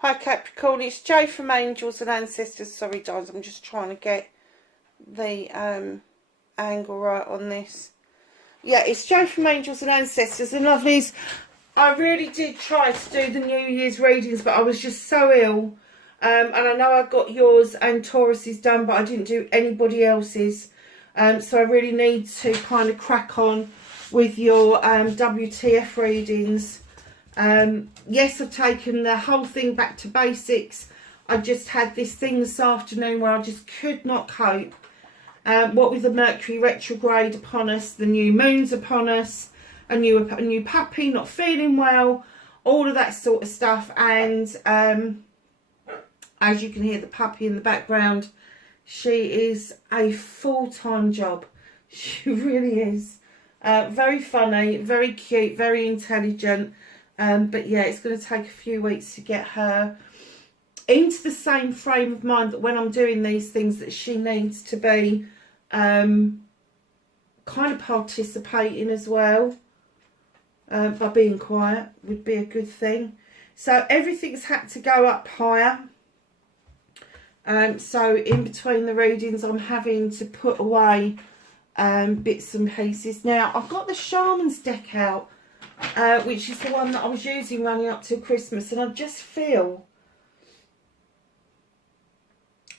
Hi Capricorn, it's Jo from Angels and Ancestors. Sorry guys, I'm just trying to get the angle right on this. Yeah, it's Jo from Angels and Ancestors. And lovelies, I really did try to do the New Year's readings, but I was just so ill. And I know I got yours and Taurus's done, but I didn't do anybody else's. So I really need to kind of crack on with your WTF readings. Yes, I've taken the whole thing back to basics. I just had this thing this afternoon where I just could not cope. What with the Mercury retrograde upon us, the new moons upon us, a new puppy not feeling well, all of that sort of stuff. And as you can hear the puppy in the background, she is a full-time job. She really is. Very funny, very cute, very intelligent. But yeah, it's going to take a few weeks to get her into the same frame of mind that when I'm doing these things that she needs to be kind of participating as well. By being quiet would be a good thing. So everything's had to go up higher. So in between the readings I'm having to put away bits and pieces. Now I've got the Shaman's deck out. Which is the one that I was using running up to Christmas, and I just feel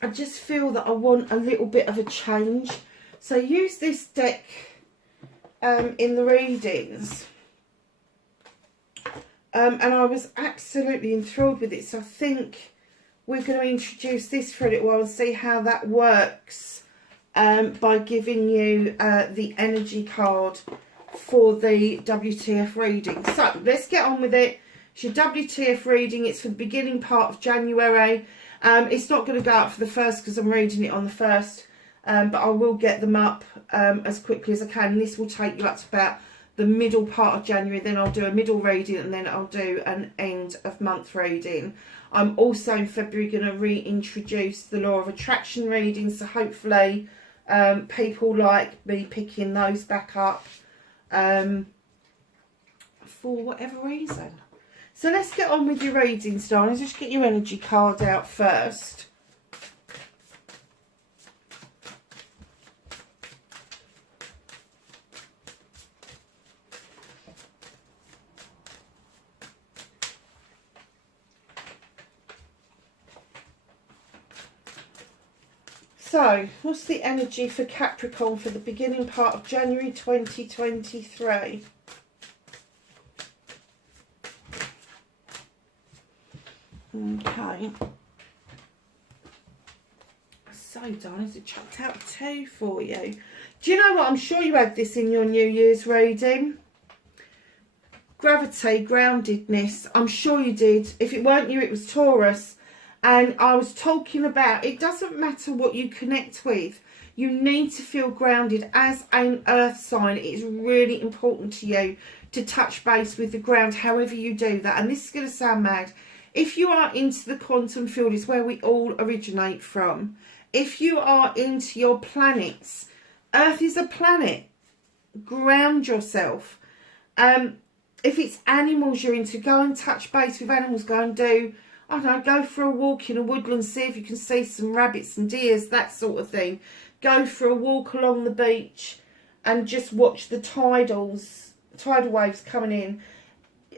that I want a little bit of a change. So I use this deck in the readings, and I was absolutely enthralled with it. So I think we're going to introduce this for a little while and see how that works by giving you the energy card for the WTF reading. So let's get on with it. It's your WTF reading. It's for the beginning part of January. It's not going to go up for the first because I'm reading it on the first, but I will get them up as quickly as I can. This will take you up to about the middle part of January. Then I'll do a middle reading, and then I'll do an end of month reading. I'm also in February going to reintroduce the law of attraction reading, so hopefully people like me picking those back up for whatever reason. So let's get on with your readings, darling. Just get your energy card out first. So, what's the energy for Capricorn for the beginning part of January 2023? Okay. So, darling, I chucked out 2 for you. Do you know what? I'm sure you had this in your New Year's reading. Gravity, groundedness. I'm sure you did. If it weren't you, it was Taurus. And I was talking about, it doesn't matter what you connect with. You need to feel grounded. As an earth sign, it is really important to you to touch base with the ground, however you do that. And this is going to sound mad. If you are into the quantum field, it's where we all originate from. If you are into your planets, Earth is a planet. Ground yourself. If it's animals you're into, go and touch base with animals. Go and do, I don't know, go for a walk in a woodland, see if you can see some rabbits and deers, that sort of thing. Go for a walk along the beach and just watch the tidal waves coming in.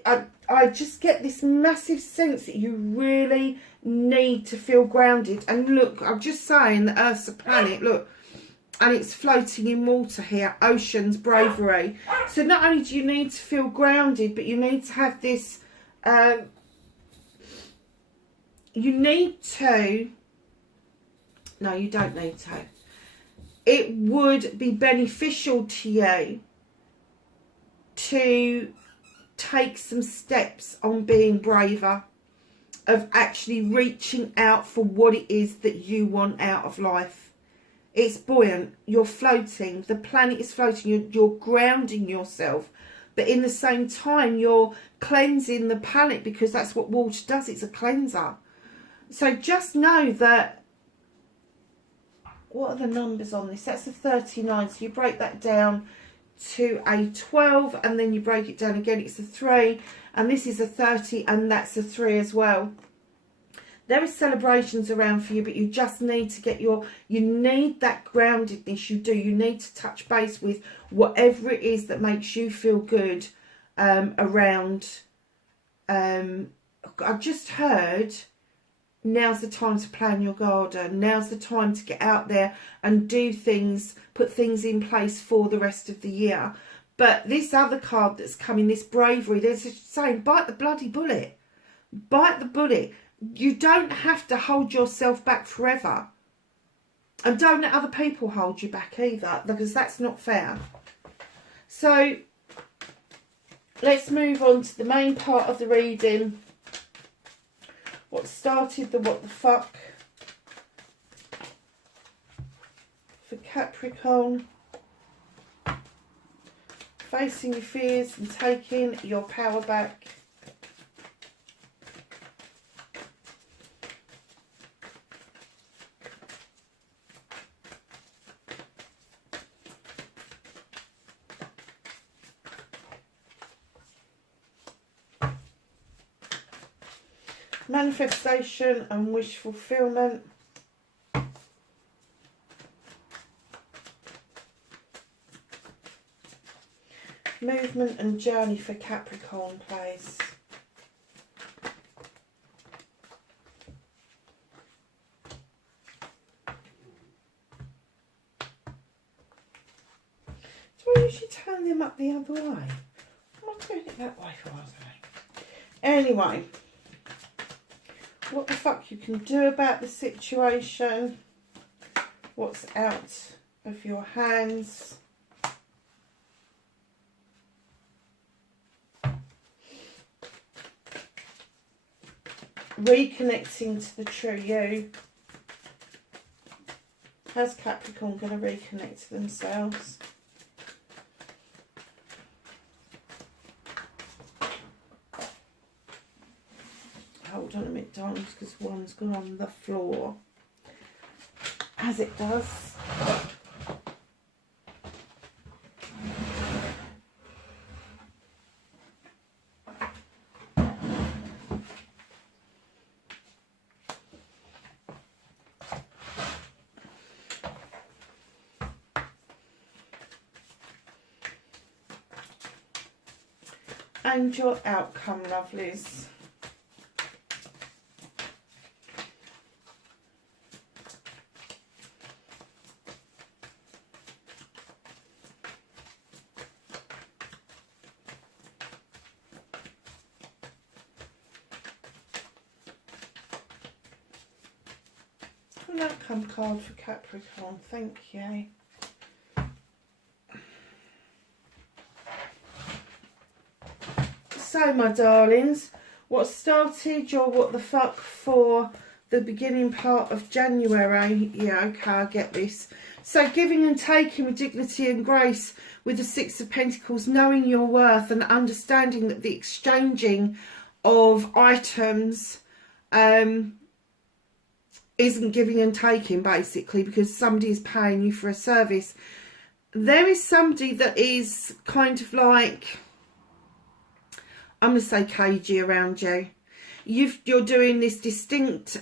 I just get this massive sense that you really need to feel grounded. And look, I'm just saying that Earth's a planet, look, and it's floating in water here, oceans, bravery. So not only do you need to feel grounded, but you need to have this... you need to, no, you don't need to. It would be beneficial to you to take some steps on being braver, of actually reaching out for what it is that you want out of life. It's buoyant, you're floating, the planet is floating, you're grounding yourself, but in the same time you're cleansing the planet, because that's what water does, it's a cleanser. So just know that, what are the numbers on this? That's a 39. So you break that down to a 12, and then you break it down again. It's a 3, and this is a 30, and that's a 3 as well. There are celebrations around for you, but you just need to get you need that groundedness. You do. You need to touch base with whatever it is that makes you feel good around. I just heard, now's the time to plan your garden. Now's the time to get out there and do things, put things in place for the rest of the year. But this other card that's coming, this bravery, there's a saying, bite the bloody bullet. Bite the bullet. You don't have to hold yourself back forever. And don't let other people hold you back either, because that's not fair. So, let's move on to the main part of the reading. What started the what the fuck for Capricorn. Facing your fears and taking your power back. Manifestation and wish fulfillment. Movement and journey for Capricorn, please. Do I usually turn them up the other way? Am I doing it that way for us? Anyway. What the fuck you can do about the situation. What's out of your hands. Reconnecting to the true you. How's Capricorn going to reconnect to themselves? Hold on a minute, darlings, because one's gone on the floor. As it does. And your outcome, lovelies. An outcome card for Capricorn, thank you. So, my darlings, what started your what the fuck for the beginning part of January? Yeah, okay, I get this. So, giving and taking with dignity and grace with the Six of Pentacles, knowing your worth and understanding that the exchanging of items isn't giving and taking, basically, because somebody is paying you for a service. There is somebody that is kind of like, I'm going to say cagey around you. You're doing this distinct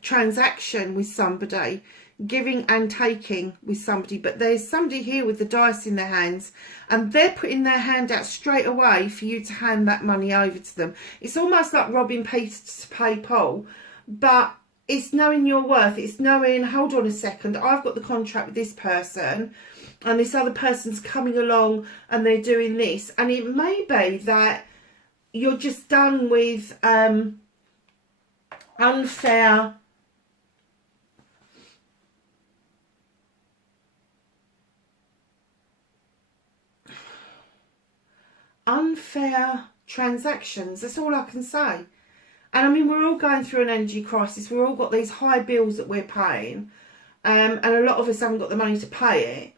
transaction with somebody, giving and taking with somebody, but there's somebody here with the dice in their hands and they're putting their hand out straight away for you to hand that money over to them. It's almost like robbing Peter to pay Paul, but it's knowing your worth. It's knowing, hold on a second, I've got the contract with this person and this other person's coming along and they're doing this, and it may be that you're just done with unfair transactions. That's all I can say. And I mean, we're all going through an energy crisis. We've all got these high bills that we're paying, and a lot of us haven't got the money to pay it.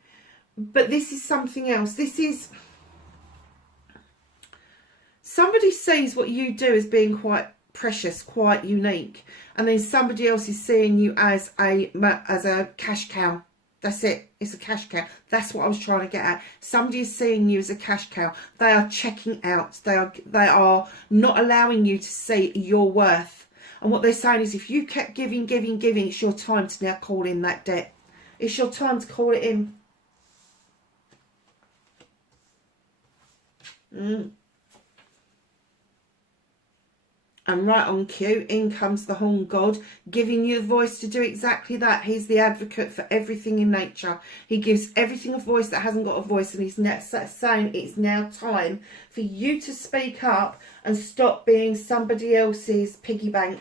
But this is something else. This is, somebody sees what you do as being quite precious, quite unique, and then somebody else is seeing you as a cash cow. That's it. It's a cash cow. That's what I was trying to get at. Somebody is seeing you as a cash cow. They are checking out. They are not allowing you to see your worth. And what they're saying is, if you kept giving, it's your time to now call in that debt. It's your time to call it in. And right on cue, in comes the horn god, giving you the voice to do exactly that. He's the advocate for everything in nature. He gives everything a voice that hasn't got a voice, and he's now saying it's now time for you to speak up and stop being somebody else's piggy bank.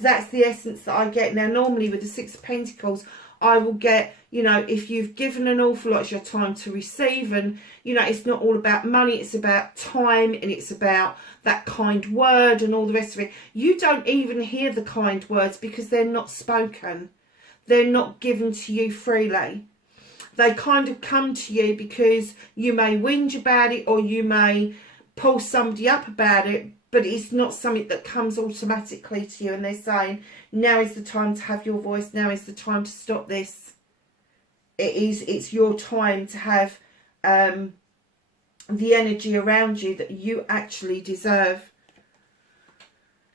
That's the essence that I get. Now, normally with the Six of Pentacles, I will get, you know, if you've given an awful lot, it's your time to receive. And, you know, it's not all about money. It's about time, and it's about that kind word and all the rest of it. You don't even hear the kind words because they're not spoken. They're not given to you freely. They kind of come to you because you may whinge about it, or you may pull somebody up about it, but it's not something that comes automatically to you. And they're saying, now is the time to have your voice. Now is the time to stop this. It's your time to have the energy around you that you actually deserve.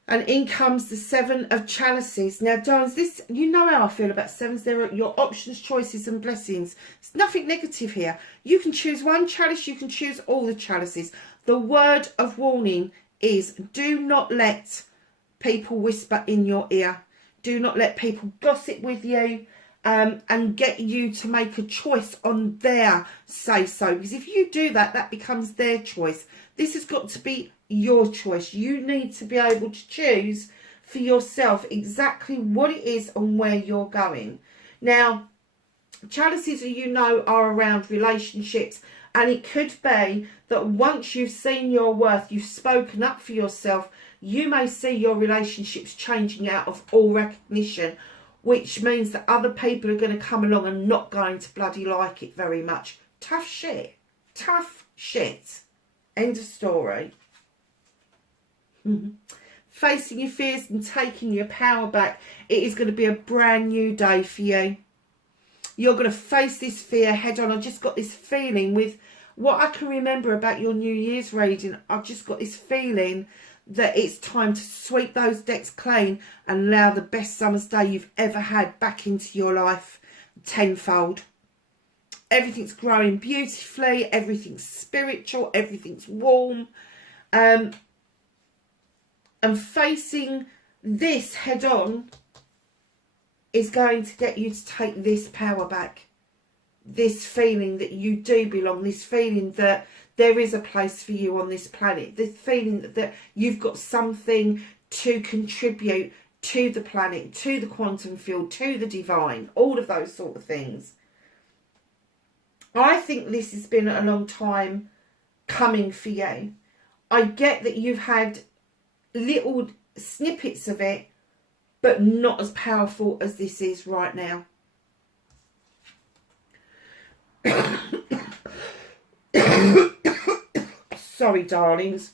And in comes the Seven of Chalices. Now, darlings, this, you know how I feel about sevens. They're your options, choices and blessings. There's nothing negative here. You can choose one chalice. You can choose all the chalices. The word of warning is, do not let people whisper in your ear. Do not let people gossip with you and get you to make a choice on their say-so. Because if you do that, that becomes their choice. This has got to be your choice. You need to be able to choose for yourself exactly what it is and where you're going. Now, chalices, you know, are around relationships. And it could be that once you've seen your worth, you've spoken up for yourself, you may see your relationships changing out of all recognition, which means that other people are going to come along and not going to bloody like it very much. Tough shit. Tough shit. End of story. Facing your fears and taking your power back. It is going to be a brand new day for you. You're going to face this fear head on. I just got this feeling with what I can remember about your New Year's reading. I've just got this feeling that it's time to sweep those decks clean and allow the best summer's day you've ever had back into your life tenfold. Everything's growing beautifully. Everything's spiritual. Everything's warm. And facing this head on is going to get you to take this power back. This feeling that you do belong. This feeling that there is a place for you on this planet. This feeling that you've got something to contribute to the planet, to the quantum field, to the divine. All of those sort of things. I think this has been a long time coming for you. I get that you've had little snippets of it, but not as powerful as this is right now. Sorry, darlings.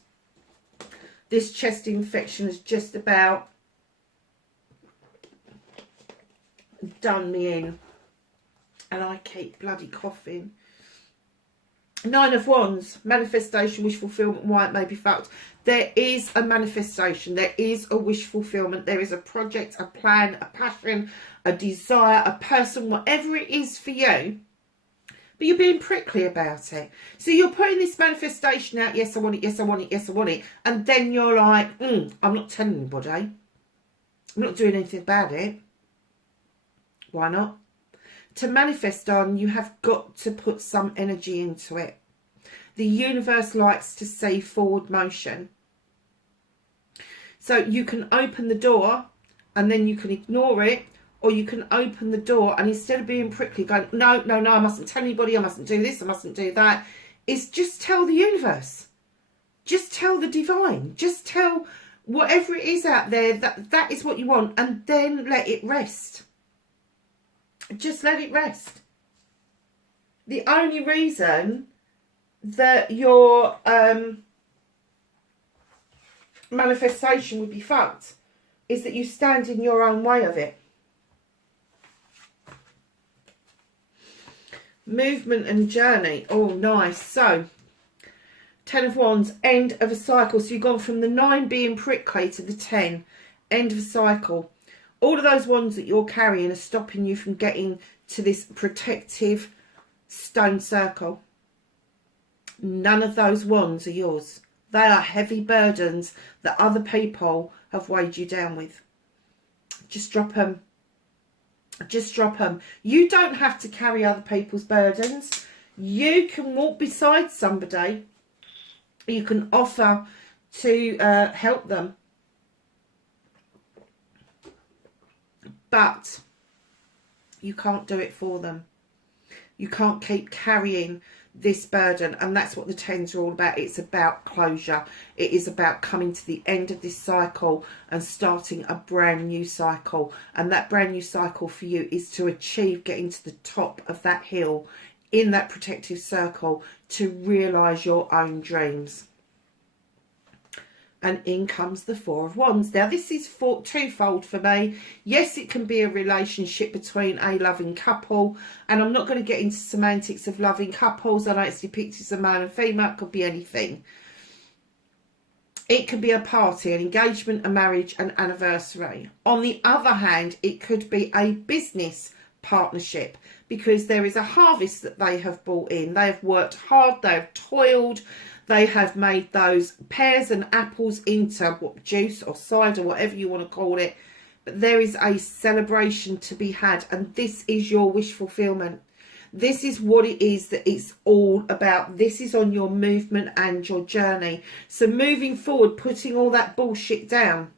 This chest infection has just about done me in. And I keep bloody coughing. Nine of Wands, manifestation, wish fulfillment, why it may be fucked. There is a manifestation. There is a wish fulfillment. There is a project, a plan, a passion, a desire, a person, whatever it is for you. But you're being prickly about it. So you're putting this manifestation out. Yes, I want it. Yes, I want it. Yes, I want it. And then you're like, I'm not telling anybody. I'm not doing anything about it. Why not? To manifest on, you have got to put some energy into it. The universe likes to see forward motion. So you can open the door and then you can ignore it, or you can open the door and instead of being prickly, going, no, I mustn't tell anybody, I mustn't do this, I mustn't do that, is just tell the universe. Just tell the divine. Just tell whatever it is out there that is what you want, and then let it rest. Just let it rest. The only reason that your manifestation would be fucked is that you stand in your own way of it. Movement and journey. Oh, nice. So, Ten of Wands, end of a cycle. So you've gone from the 9 being prickly to the 10, end of a cycle. All of those wands that you're carrying are stopping you from getting to this protective stone circle. None of those wands are yours. They are heavy burdens that other people have weighed you down with. Just drop them. Just drop them. You don't have to carry other people's burdens. You can walk beside somebody. You can offer to help them. But you can't do it for them. You can't keep carrying this burden, and that's what the tens are all about. It's about closure. It is about coming to the end of this cycle and starting a brand new cycle. And that brand new cycle for you is to achieve getting to the top of that hill in that protective circle to realise your own dreams. And in comes the Four of Wands. Now, this is twofold for me. Yes, it can be a relationship between a loving couple. And I'm not going to get into semantics of loving couples. I know it's depicted as a male and female. It could be anything. It can be a party, an engagement, a marriage, an anniversary. On the other hand, it could be a business partnership, because there is a harvest that they have brought in. They have worked hard. They have toiled. They have made those pears and apples into juice or cider, whatever you want to call it. But there is a celebration to be had. And this is your wish fulfillment. This is what it is that it's all about. This is on your movement and your journey. So moving forward, putting all that bullshit down.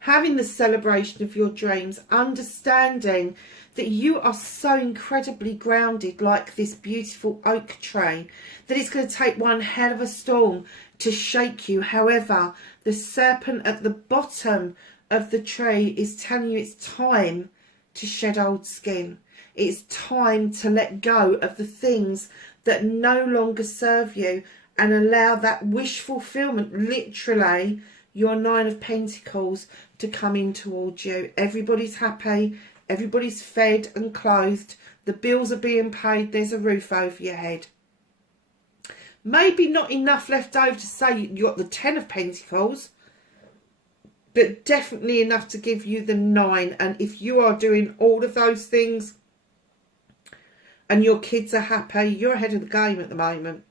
Having the celebration of your dreams. Understanding that you are so incredibly grounded, like this beautiful oak tree, that it's going to take one hell of a storm to shake you. However, the serpent at the bottom of the tree is telling you it's time to shed old skin. It's time to let go of the things that no longer serve you and allow that wish fulfillment, literally your Nine of Pentacles, to come in towards you. Everybody's happy. Everybody's fed and clothed. The bills are being paid. There's a roof over your head. Maybe not enough left over to say you got the 10 of Pentacles, but definitely enough to give you the 9. And if you are doing all of those things and your kids are happy, you're ahead of the game at the moment.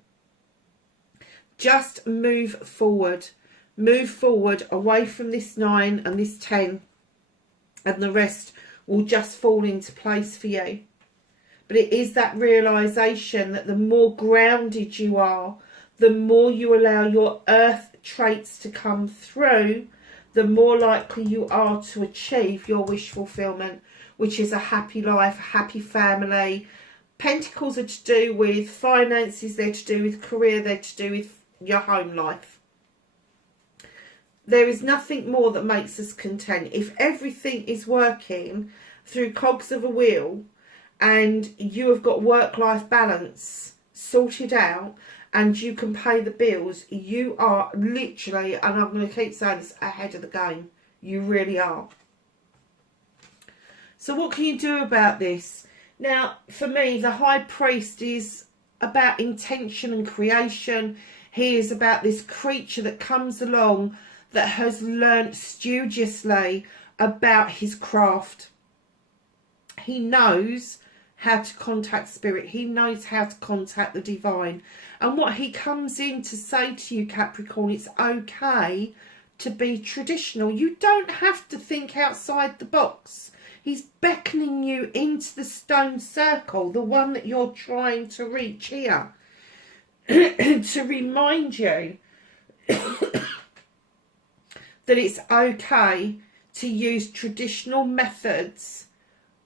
Just move forward. Move forward away from this 9 and this 10, and the rest will just fall into place for you. But it is that realisation that the more grounded you are, the more you allow your earth traits to come through, the more likely you are to achieve your wish fulfillment, which is a happy life, a happy family. Pentacles are to do with finances, they're to do with career, they're to do with your home life. There is nothing more that makes us content. If everything is working through cogs of a wheel and you have got work-life balance sorted out and you can pay the bills, you are literally, and I'm going to keep saying this, ahead of the game. You really are. So what can you do about this? Now, for me, the High Priest is about intention and creation. He is about this creature that comes along that has learnt studiously about his craft. He knows how to contact spirit. He knows how to contact the divine. And what he comes in to say to you, Capricorn, it's okay to be traditional. You don't have to think outside the box. He's beckoning you into the stone circle, the one that you're trying to reach here, to remind you that it's okay to use traditional methods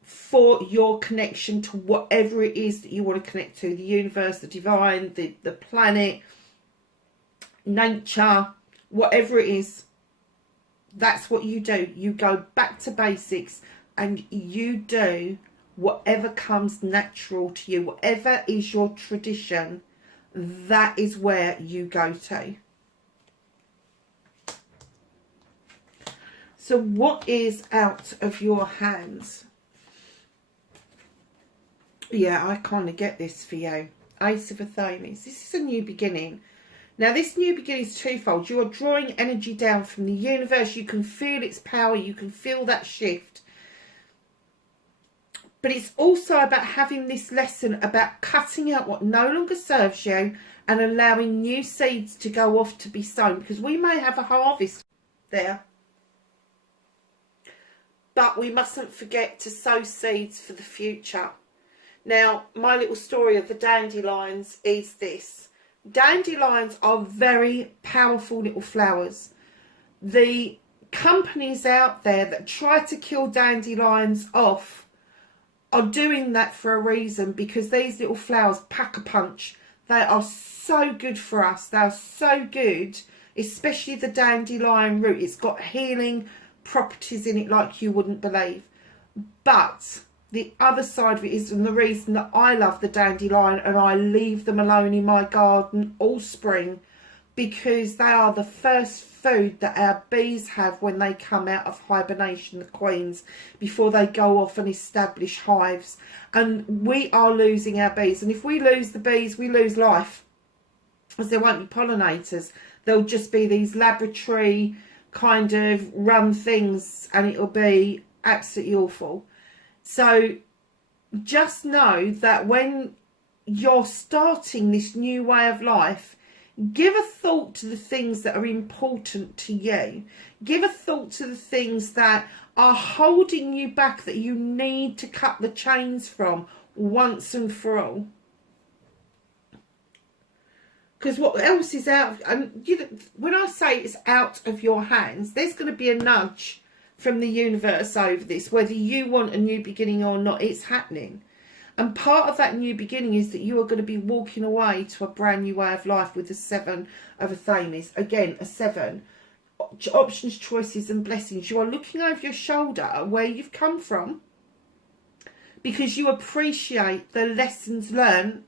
for your connection to whatever it is that you want to connect to. The universe, the divine, the planet, nature, whatever it is. That's what you do. You go back to basics and you do whatever comes natural to you. Whatever is your tradition, that is where you go to. So what is out of your hands? Yeah, I kind of get this for you. Ace of Athames. This is a new beginning. Now, this new beginning is twofold. You are drawing energy down from the universe. You can feel its power. You can feel that shift. But it's also about having this lesson about cutting out what no longer serves you and allowing new seeds to go off to be sown. Because we may have a harvest there. But we mustn't forget to sow seeds for the future. Now, my little story of the dandelions is this. Dandelions are very powerful little flowers. The companies out there that try to kill dandelions off are doing that for a reason, because these little flowers pack a punch. They are so good for us. They are so good, especially the dandelion root. It's got healing properties in it like you wouldn't believe. But the other side of it is, and the reason that I love the dandelion and I leave them alone in my garden all spring, because they are the first food that our bees have when they come out of hibernation, the queens, before they go off and establish hives. And we are losing our bees. And if we lose the bees, we lose life, as there won't be pollinators. There'll just be these laboratory kind of run things, and it'll be absolutely awful. So just know that when you're starting this new way of life, give a thought to the things that are important to you. Give a thought to the things that are holding you back, that you need to cut the chains from once and for all. Because what else is out, and you know, when I say it's out of your hands, there's going to be a nudge from the universe over this, whether you want a new beginning or not. It's happening. And part of that new beginning is that you are going to be walking away to a brand new way of life with the Seven of Athames. Again, a 7. Options, choices and blessings. You are looking over your shoulder at where you've come from, because you appreciate the lessons learned.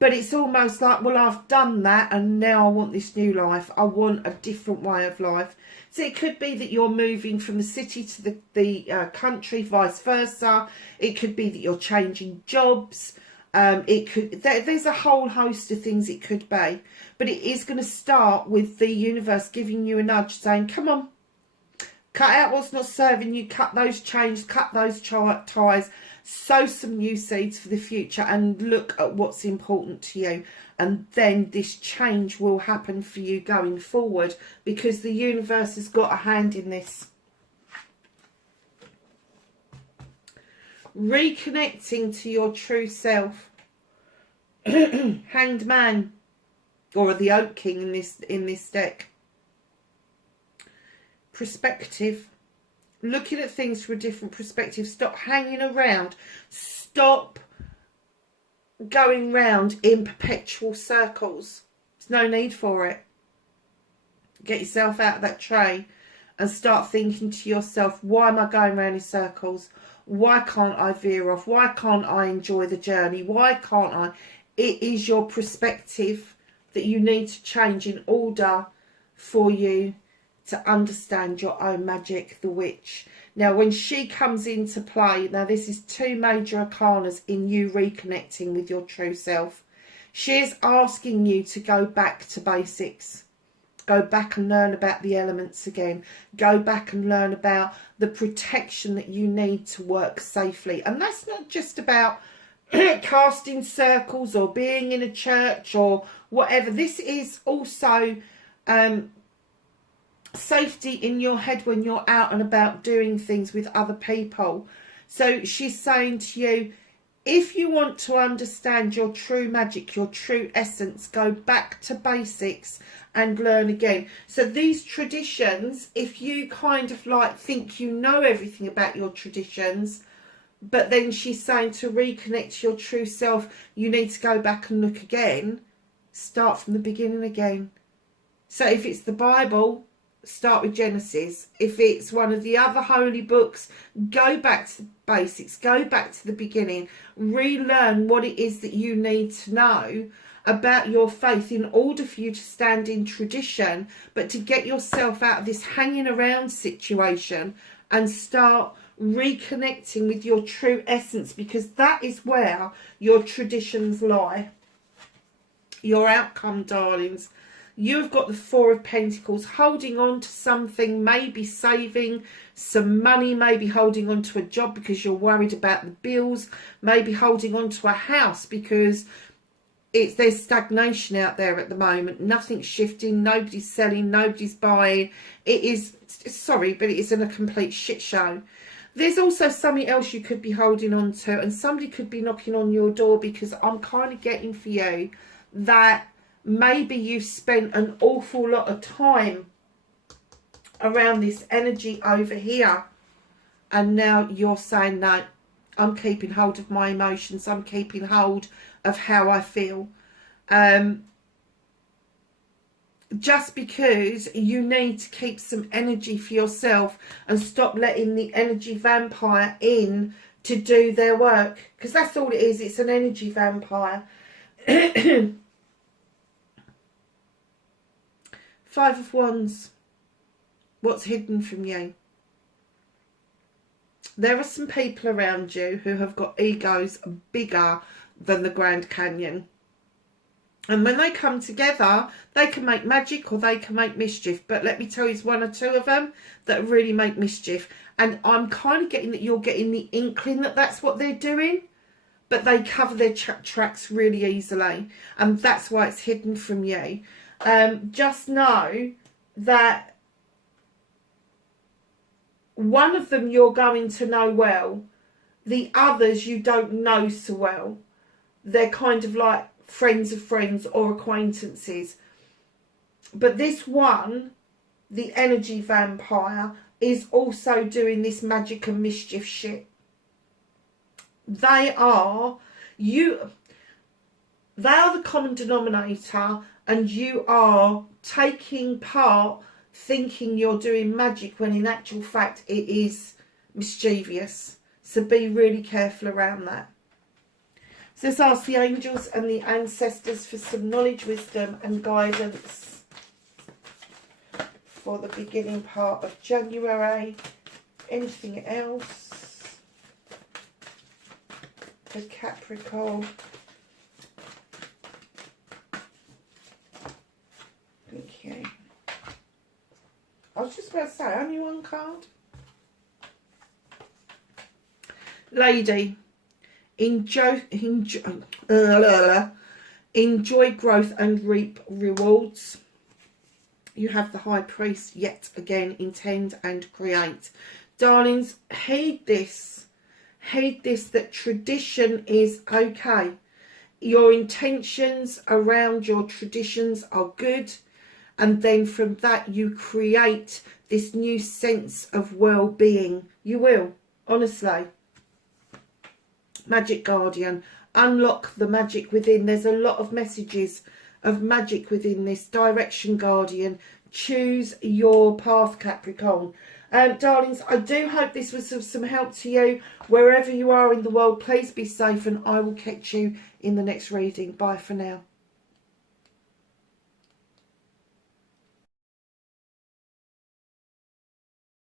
But it's almost like, well, I've done that and now I want this new life. I want a different way of life. So it could be that you're moving from the city to the country, vice versa. It could be that you're changing jobs. There's a whole host of things it could be. But it is going to start with the universe giving you a nudge, saying, come on, cut out what's not serving you, cut those chains, cut those ties, sow some new seeds for the future and look at what's important to you. And then this change will happen for you going forward, because the universe has got a hand in this. Reconnecting to your true self. Hanged Man, or the Oak King in this deck. Perspective. Looking at things from a different perspective. Stop hanging around. Stop going round in perpetual circles. There's no need for it. Get yourself out of that tray and start thinking to yourself, why am I going round in circles? Why can't I veer off? Why can't I enjoy the journey? Why can't I? It is your perspective that you need to change in order for you to understand your own magic, the witch. Now, when she comes into play, now this is 2 major arcanas in you reconnecting with your true self. She is asking you to go back to basics. Go back and learn about the elements again. Go back and learn about the protection that you need to work safely. And that's not just about casting circles or being in a church or whatever. This is also safety in your head when you're out and about doing things with other people. So she's saying to you, if you want to understand your true magic, your true essence, go back to basics and learn again. So these traditions, if you kind of like think you know everything about your traditions, but then she's saying to reconnect to your true self, you need to go back and look again, start from the beginning again. So if it's the Bible, start with Genesis. If it's one of the other holy books, go back to the basics, go back to the beginning, relearn what it is that you need to know about your faith in order for you to stand in tradition, but to get yourself out of this hanging around situation and start reconnecting with your true essence, because that is where your traditions lie. your outcome, darlings. You've got the Four of Pentacles, holding on to something, maybe saving some money, maybe holding on to a job because you're worried about the bills, maybe holding on to a house because there's stagnation out there at the moment. Nothing's shifting, nobody's selling, nobody's buying. It is, sorry, but it isn't a complete shit show. There's also something else you could be holding on to, and somebody could be knocking on your door, because I'm kind of getting for you that maybe you've spent an awful lot of time around this energy over here, and now you're saying, no, I'm keeping hold of my emotions, I'm keeping hold of how I feel. Just because you need to keep some energy for yourself and stop letting the energy vampire in to do their work, because that's all it is. It's an energy vampire. Five of Wands. What's hidden from you? There are some people around you who have got egos bigger than the Grand Canyon. And when they come together, they can make magic or they can make mischief. But let me tell you, it's one or two of them that really make mischief. And I'm kind of getting that you're getting the inkling that that's what they're doing. But they cover their tracks really easily. And that's why it's hidden from you. Just know that one of them you're going to know well. The others you don't know so well. They're kind of like friends of friends or acquaintances. But this one, the energy vampire, is also doing this magic and mischief shit. They are the common denominator, and you are taking part thinking you're doing magic when in actual fact it is mischievous. So be really careful around that. So let's ask the angels and the ancestors for some knowledge, wisdom and guidance for the beginning part of January. Anything else for Capricorn? Okay. I was just about to say, only one card. Lady. Enjoy growth and reap rewards. You have the High Priest yet again. Intend and create. Darlings, heed this. Heed this, that tradition is okay. Your intentions around your traditions are good. And then from that you create this new sense of well-being. You will, honestly. Magic Guardian, unlock the magic within. There's a lot of messages of magic within this. Direction Guardian, choose your path, Capricorn. Darlings, I do hope this was of some help to you. Wherever you are in the world, please be safe, and I will catch you in the next reading. Bye for now.